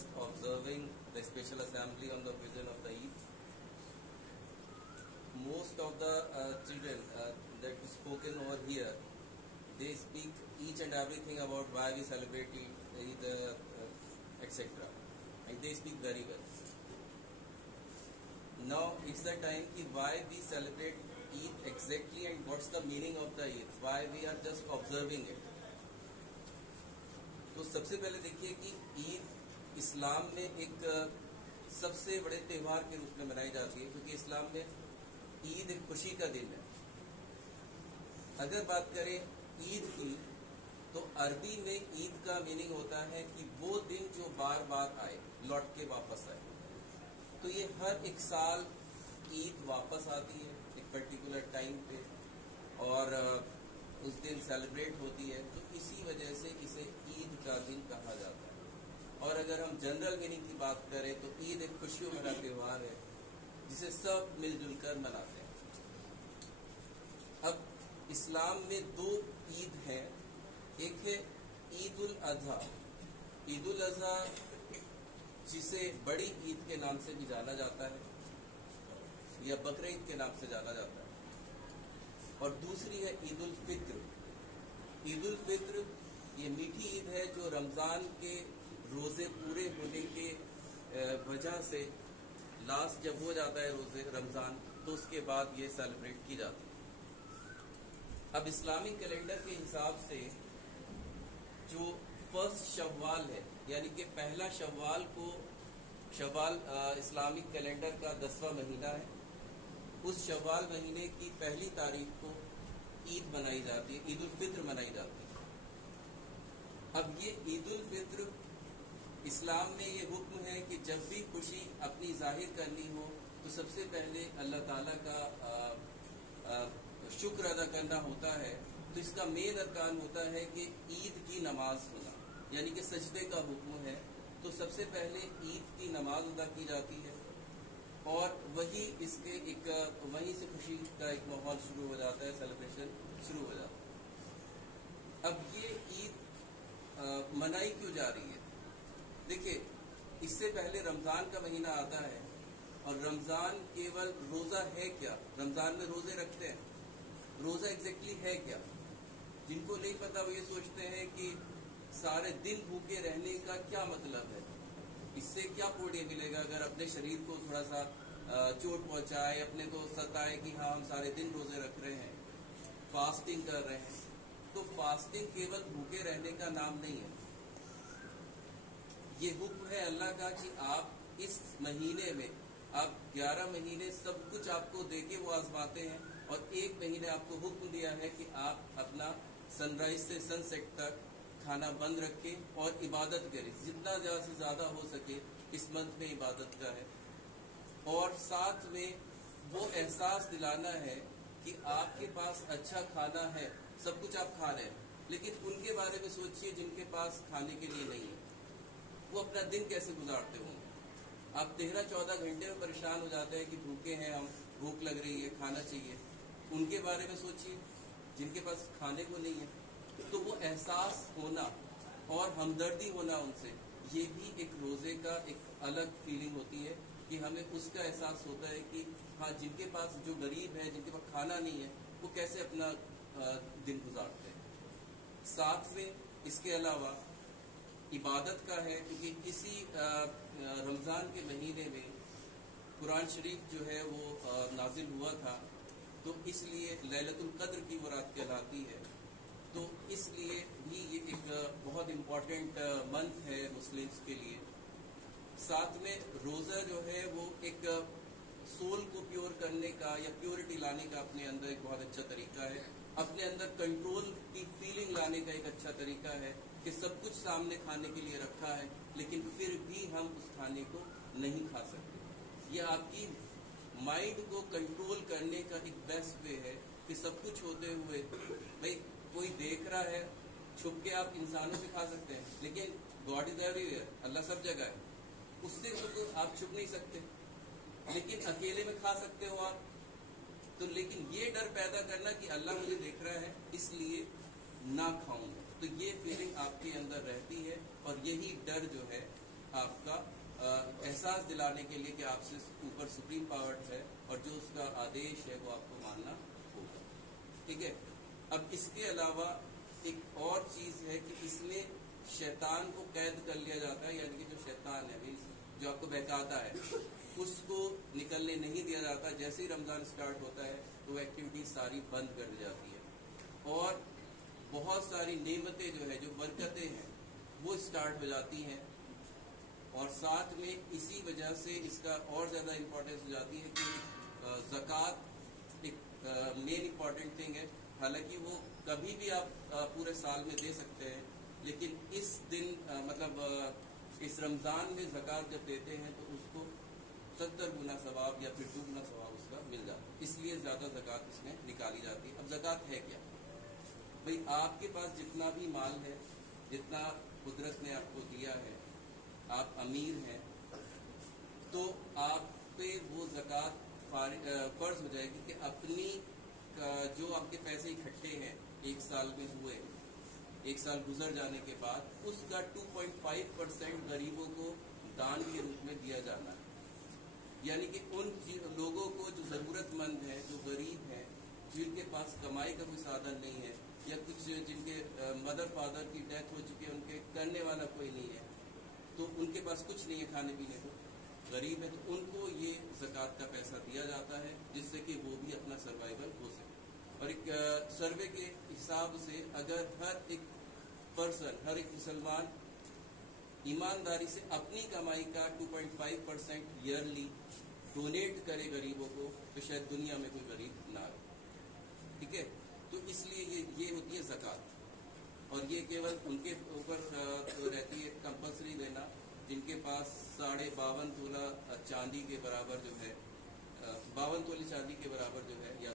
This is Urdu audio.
just observing the special assembly on the vision of the Eid. Most of the children that is spoken over here, they speak each and everything about why we celebrate Eid, etc. And they speak very well. Now it's the time ki why we celebrate Eid exactly and what's the meaning of the Eid, why we are just observing it. تو سب سے پہلے دیکھیے کہ عید اسلام میں ایک سب سے بڑے تہوار کے روپ میں منائی جاتی ہے، کیونکہ اسلام میں عید ایک خوشی کا دن ہے. اگر بات کریں عید کی تو عربی میں عید کا میننگ ہوتا ہے کہ وہ دن جو بار بار آئے، لوٹ کے واپس آئے. تو یہ ہر ایک سال عید واپس آتی ہے ایک پرٹیکولر ٹائم پہ اور اس دن سیلیبریٹ ہوتی ہے، تو اسی وجہ سے اسے عید کا دن کہا جاتا ہے. اور اگر ہم جنرل میننگ کی بات کریں تو عید ایک خوشیوں بھرا تہوار ہے جسے سب مل جل کر مناتے ہیں. اب اسلام میں دو عید ہیں، ایک ہے عید الاضحیٰ. عید الاضحیٰ جسے بڑی عید کے نام سے بھی جانا جاتا ہے یا بقرعید کے نام سے جانا جاتا ہے، اور دوسری ہے عید الفطر. عید الفطر یہ میٹھی عید ہے جو رمضان کے روزے پورے ہونے کے وجہ سے لاسٹ جب ہو جاتا ہے روزے رمضان تو اس کے بعد یہ سیلیبریٹ کی جاتی ہے. اب اسلامی کیلنڈر کے حساب سے جو فرسٹ شوال ہے، یعنی کہ پہلا شوال کو، شوال اسلامک کیلنڈر کا 10واں مہینہ ہے، اس شوال مہینے کی پہلی تاریخ کو عید منائی جاتی ہے، عید الفطر منائی جاتی ہے. اب یہ عید الفطر اسلام میں یہ حکم ہے کہ جب بھی خوشی اپنی ظاہر کرنی ہو تو سب سے پہلے اللہ تعالیٰ کا شکر ادا کرنا ہوتا ہے. تو اس کا مین ارکان ہوتا ہے کہ عید کی نماز ہونا، یعنی کہ سجدے کا حکم ہے. تو سب سے پہلے عید کی نماز ادا کی جاتی ہے اور وہی اس کے ایک وہیں سے خوشی کا ایک ماحول شروع ہو جاتا ہے، سیلیبریشن شروع ہو جاتا ہے. اب یہ عید منائی کیوں جا رہی ہے؟ دیکھیے، اس سے پہلے رمضان کا مہینہ آتا ہے اور رمضان کیول روزہ ہے کیا؟ رمضان میں روزے رکھتے ہیں، روزہ ایگزیکٹلی ہے کیا؟ جن کو نہیں پتا وہ یہ سوچتے ہیں کہ سارے دن بھوکے رہنے کا کیا مطلب ہے، اس سے کیا پوڑے ملے گا اگر اپنے شریر کو تھوڑا سا چوٹ پہنچائے، اپنے کو ستائے کہ ہاں ہم سارے دن روزے رکھ رہے ہیں، فاسٹنگ کر رہے ہیں. تو فاسٹنگ کیول بھوکے رہنے کا نام نہیں ہے. یہ حکم ہے اللہ کا کہ آپ اس مہینے میں، آپ 11 مہینے سب کچھ آپ کو دے کے وہ آزماتے ہیں اور ایک مہینے آپ کو حکم دیا ہے کہ آپ اپنا سن رائز سے سن سیٹ تک کھانا بند رکھیں اور عبادت کریں. جتنا زیادہ سے زیادہ ہو سکے اس منتھ میں عبادت کا ہے. اور ساتھ میں وہ احساس دلانا ہے کہ آپ کے پاس اچھا کھانا ہے، سب کچھ آپ کھا رہے ہیں، لیکن ان کے بارے میں سوچئے جن کے پاس کھانے کے لیے نہیں ہے، وہ اپنا دن کیسے گزارتے ہوں گے. آپ 13-14 گھنٹے میں پریشان ہو جاتے ہیں کہ بھوکے ہیں ہم، بھوک لگ رہی ہے، کھانا چاہیے. ان کے بارے میں سوچئے جن کے پاس کھانے کو نہیں ہے. تو وہ احساس ہونا اور ہمدردی ہونا ان سے، یہ بھی ایک روزے کا ایک الگ فیلنگ ہوتی ہے کہ ہمیں اس کا احساس ہوتا ہے کہ ہاں جن کے پاس، جو غریب ہے، جن کے پاس کھانا نہیں ہے، وہ کیسے اپنا دن گزارتے ہیں. ساتھ میں اس کے علاوہ عبادت کا ہے، کیونکہ اسی رمضان کے مہینے میں قرآن شریف جو ہے وہ نازل ہوا تھا، تو اس لیے لیلۃ القدر کی وہ رات کہلاتی ہے. تو اس لیے بھی یہ ایک بہت امپورٹنٹ منتھ ہے مسلمس کے لیے. ساتھ میں روزہ جو ہے وہ ایک سول کو پیور کرنے کا یا پیورٹی لانے کا اپنے اندر ایک بہت اچھا طریقہ ہے. اپنے اندر کنٹرول کی فیلنگ لانے کا ایک اچھا طریقہ ہے کہ سب کچھ سامنے کھانے کے لیے رکھا ہے لیکن پھر بھی ہم اس کھانے کو نہیں کھا سکتے. یہ آپ کی مائنڈ کو کنٹرول کرنے کا ایک بیسٹ وے ہے کہ سب کچھ ہوتے ہوئے بھائی کوئی دیکھ رہا ہے، چھپ کے آپ انسانوں سے کھا سکتے ہیں، لیکن گاڈ از ایوری ویئر، اللہ سب جگہ ہے، اس سے آپ چھپ نہیں سکتے، لیکن اکیلے میں کھا سکتے ہو آپ. تو لیکن یہ ڈر پیدا کرنا کہ اللہ مجھے دیکھ رہا ہے اس لیے نہ کھاؤں، تو یہ فیلنگ آپ کے اندر رہتی ہے اور یہی ڈر جو ہے آپ کا احساس دلانے کے لیے کہ آپ سے اوپر سپریم پاور ہے اور جو اس کا آدیش ہے وہ آپ کو ماننا ہوگا. ٹھیک ہے. اب اس کے علاوہ ایک اور چیز ہے کہ اس میں شیطان کو قید کر لیا جاتا ہے, یعنی کہ جو شیطان ہے جو آپ کو بہکاتا ہے اس کو نکلنے نہیں دیا جاتا. جیسے ہی رمضان سٹارٹ ہوتا ہے تو وہ ایکٹیویٹی ساری بند کر دی جاتی ہے اور بہت ساری نعمتیں جو ہے جو برکتیں ہیں وہ سٹارٹ ہو جاتی ہیں. اور ساتھ میں اسی وجہ سے اس کا اور زیادہ امپورٹینس ہو جاتی ہے کہ زکوٰۃ ایک مین امپورٹنٹ تھنگ ہے. حالانکہ وہ کبھی بھی آپ پورے سال میں دے سکتے ہیں, لیکن اس دن مطلب اس رمضان میں زکوٰۃ جب دیتے ہیں تو اس کو 70 گنا ثواب یا پھر 2 گنا ثواب اس کا مل جاتا ہے. اس لیے زیادہ زکوٰۃ اس میں نکالی جاتی ہے. اب زکوٰۃ ہے کیا؟ بھئی آپ کے پاس جتنا بھی مال ہے, جتنا قدرت نے آپ کو دیا ہے, آپ امیر ہیں, تو آپ پہ وہ زکوٰۃ فرض ہو جائے گی کہ اپنی جو آپ کے پیسے اکٹھے ہیں ایک سال میں ہوئے, ایک سال گزر جانے کے بعد اس کا 2.5% غریبوں کو دان کے روپ میں دیا جانا ہے. یعنی کہ ان لوگوں کو جو ضرورت مند ہیں, جو غریب ہیں, جن کے پاس کمائی کا کوئی سادھن نہیں ہے, یا کچھ جن کے مدر فادر کی ڈیتھ ہو چکی ہے, ان کے کرنے والا کوئی نہیں ہے, تو ان کے پاس کچھ نہیں ہے کھانے پینے کو, غریب ہے, تو ان کو یہ زکوٰۃ کا پیسہ دیا جاتا ہے جس سے کہ وہ بھی اپنا سروائیول ہو سکے. اور ایک سروے کے حساب سے اگر ہر ایک پرسن, ہر ایک مسلمان ایمانداری سے اپنی کمائی کا 2.5% ایئرلی ڈونیٹ کرے غریبوں کو, تو شاید دنیا میں کوئی غریب نہ رہے. ٹھیک ہے. تو اس لیے یہ ہوتی ہے زکوٰۃ, اور یہ کیول ان کے اوپر رہتی ہے کمپلسری دینا جن کے پاس 52.5 تولہ چاندی کے برابر جو ہے, 52 تولے چاندی کے برابر جو ہے, یا